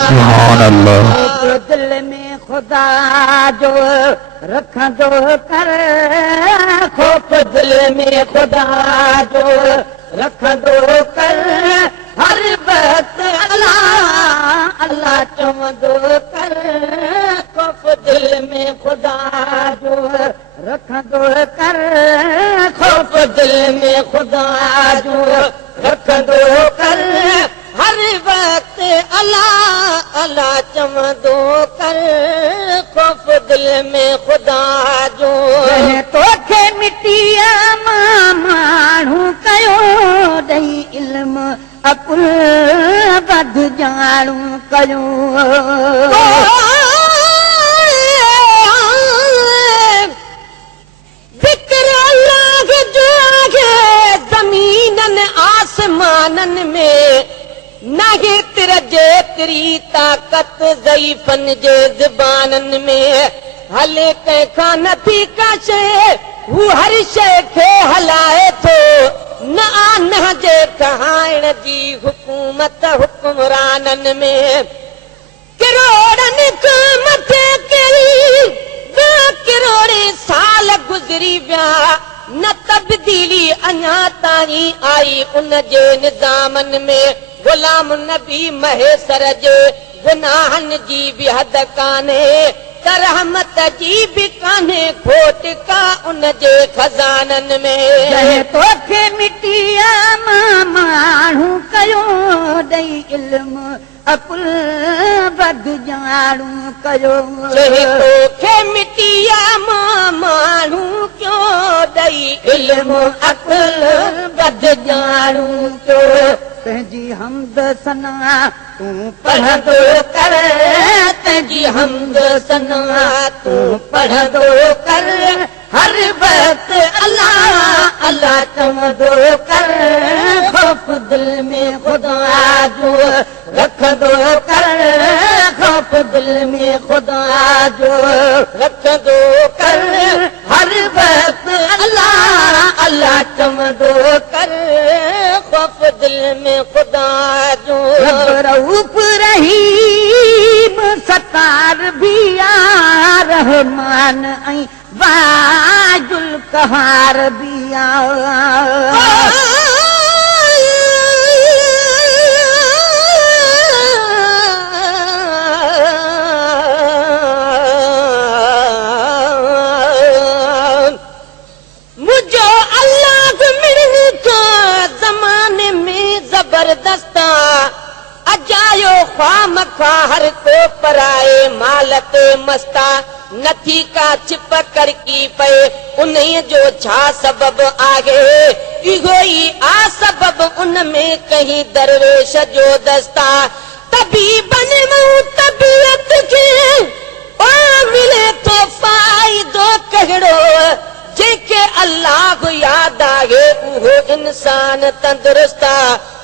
सुभान अल्लाह। दिल में खुदा जो रखंदो कर, ख़ौफ़ दिल में खुदा जो रखंदो कर, हर वक्त अल्लाह अल्लाह चवंदो कर, ख़ौफ़ दिल में खुदा जो रखंदो कर, ख़ौफ़ दिल में खुदा जो रखंदो कर, हर वक्त अल्लाह अल्लाह चवंदो कर, ख़ौफ़ दिल में खुदा जो। तोखे मिटीअ मां माण्हू कयो ॾेई इल्म अकुल बद ॼाणू कयो। ज़मीननि आसमाननि में नाहे तिर जेतिरी ताक़त ज़ईफ़नि जे ज़बाननि में, हले कंहिंखां नथी का शइ, हू हर शइ खे हलाए थो, न आन जे कहाइण जी हुकूमत हुक्मराननि में। किरोड़नि खां मथे कई किरोड़े साल गुज़री विया, न तब्दीली अञा ताईं आई उन जे निज़ामनि में। गुलाम नबी महेसर जे गुनाहनि जी बि हद कान्हे, रहमत जी बि कान्हे खोट का उन जे खज़ाननि में। तोखे मिटीअ मां माण्हू कयो ॾेई इल्म अकुल बद ॼाणू कयो। तोखे मिटीअ मां माण्हू कयो ॾेई इल्म अकुल बद ॼाणू कयो। तुंहिंजी हमद सना तूं पढ़ंदो कर, तुंहिंजी हमद सना तूं पढ़ंदो कर, हर वक्त अल्लाह अल्लाह चवंदो कर, ख़ौफ़ दिल में खुदा जो रखंदो कर, ख़ौफ़ दिल में खुदा जो रखंदो कर, हर वक्त अल्लाह अल्लाह चवंदो कर, ख़ौफ़ दिल में खुदा जो। रऊफ़ रहीम सतार भी आ, रहमान ऐं वाजुल कहार भी आ। मुझो अल्लाह मिलने का ज़माने में ज़बरदस्ता, अजायो ख्वाम खा हर को पराए मालत मस्ता, नथी का छिप कर की पे उन्हीं जो छा सबब आगे, इहो ई आ सबब उन में कहीं दरवेश जो दस्ता। तबीबन मूं तबीयत खे मिले तो फ़ाइदो कहिड़ो, जेके अल्लाह याद आहे उहो इंसान तंदुरुस्ता।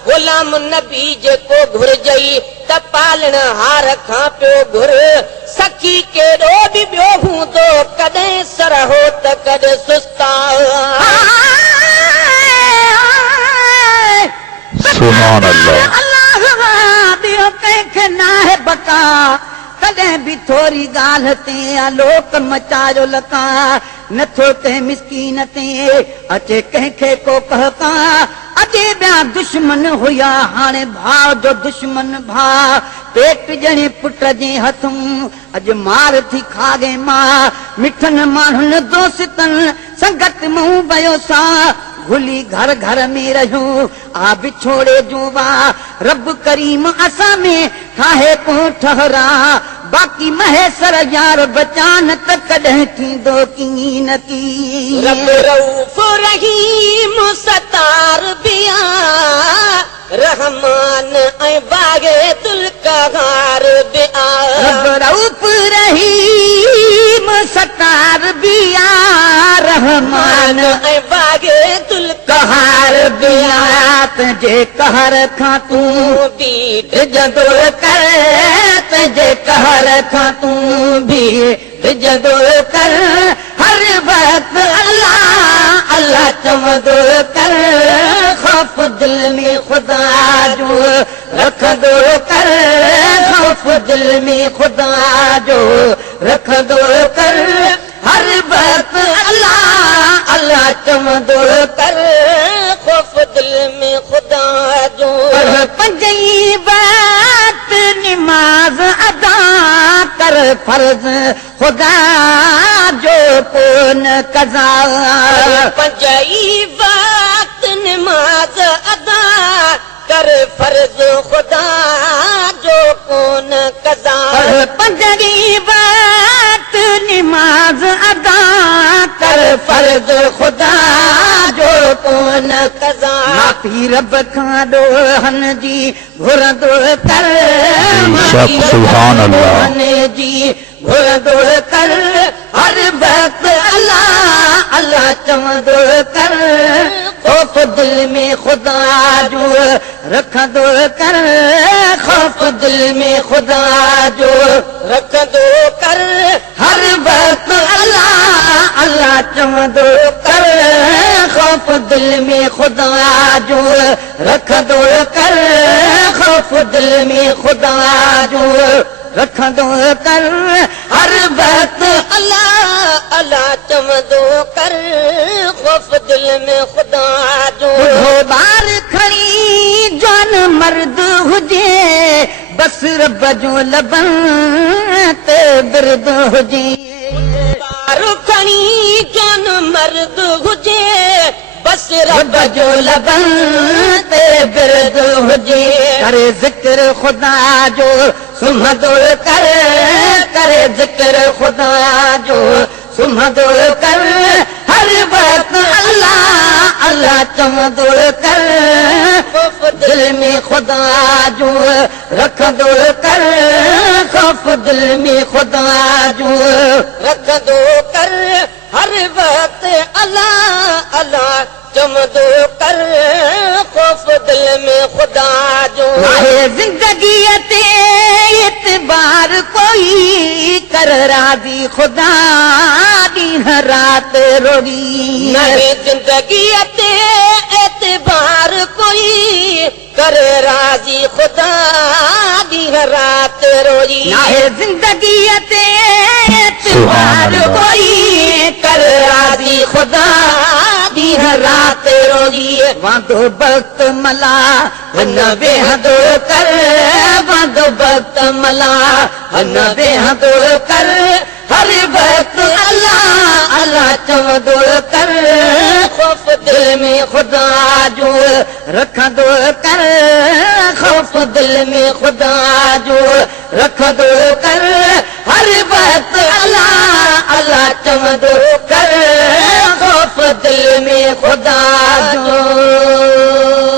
गुलाम नबी जेको घुरजई त पालण हार खां पियो घुर, सखी केॾो बि ॿियो हूंदो कॾहिं सरहो त कॾहिं सुस्ता। सुभान अल्लाह। ॿियो कंहिंखे नाहे बका, कॾहिं बि थोरी ॻाल्हि ते आलोक मचायो लका, नथो कंहिं मिसकीन ते अचे कंहिंखे को कहका। अॼे ॿिया दुश्मन हुया हाणे भाउ जो दुश्मन भाउ, पेट ॼणे पुट जे हथूं अॼु मार थी खागे मां। मिठनि माण्हुनि दोस्तनि संगत मूं वियो सा, भुली घर घर में रहियो आ बिछोड़े जुवा। रब करीम असां में ठाहे को ठहरा, बाक़ी महेसर यार बचान त कॾहिं थींदो कीअं न की। रब रऊफ़ रहीम सतार बिया, रहमान ऐं वाहिदुल कहार बिया। रब रऊफ़ रहीम सतार बिया, रहमान ऐं वाहिदुल कहार बिया। तुंहिंजे कहर खां तूं बि डिॼंदो कर, तुंहिंजे कहर खां तूं बि डिॼंदो कर, हर वक्त अल्लाह अल्लाह चवंदो कर ख़ौफ़ दिल में ख़ुदा जो रखंदो कर ख़ौफ़ दिल में ख़ुदा जो रखंदो कर हर वक़्तु अल्लाह अल्लाह चवंदो कर ख़ौफ़ दिल में ख़ुदा जो पंजई वक़्त निमाज़ अदा कर फर्ज़ ख़ुदा जो कोन कज़ा पंजई वक़्त निमाज़ अदा कर फर्ज़ ख़ुदा जो कोन कज़ा पंजई वक़्त निमाज़ अदा कर फर्ज़ ख़ुदा जो कोन कज़ा माफ़ी रब खां ॾोहन जी घुरंदो कर बेशक सुभान अल्लाह जी घुरंदो कर हर वक़्तु अल्लाह अल्लाह चवंदो कर ख़ौफ़ दिल में ख़ुदा जो रखंदो कर ख़ौफ़ दिल में ख़ुदा जो रखंदो कर हर वक़्तु अल्लाह अल्लाह चवंदो कर ख़ौफ़ दिल में ख़ुदा जो रखंदो कर ख़ौफ़ दिल में ख़ुदा जो रखंदो कर हर वक़्तु अल्लाह अल्लाह चवंदो कर ख़ौफ़ दिल में ख़ुदा जो ॿार खणी जवान मर्द हुजे बस रब जो लबन ते बिरद हुजे ॿार खणी जवान मर्द हुजे बस रब जो लबन ते बिरद हुजे करे ज़िक्र ख़ुदा जो सुम्हंदो करे ज़िक्र ख़ुदा जो सुम्हंदो कर हर वक़्तु अल्लाह अल्लाह चवंदो कर ख़ौफ़ दिल में ख़ुदा जो रखंदो कर ख़ौफ़ दिल में ख़ुदा जो रखंदो कर हर वक़्तु अल्लाह अल्लाह चवंदो कर ख़ौफ़ दिल में ख़ुदा जो ज़िंदगीअ ते एतबार कोई कर राज़ी ख़ुदा ॾींहुं राति रोड़ी ज़िंदगीअ ते एतबार कोई कर राज़ी ख़ुदा ॾींहुं राति रोड़ी ज़िंदगीअ ते एतबार कोई कर राज़ी ख़ुदा ॾींहुं राति रोड़ी वांदो वक़्तु मला न बेहदो कर वांदो वक़्तु मला न बेहदो कर हर वक़्तु अल्लाह अल्लाह चवंदो कर ख़ौफ़ दिल में ख़ुदा जो रखंदो कर ख़ौफ़ दिल में ख़ुदा जो रखंदो कर हर वक़्तु अल्लाह अल्लाह चवंदो कर ख़ौफ़ दिल में ख़ुदा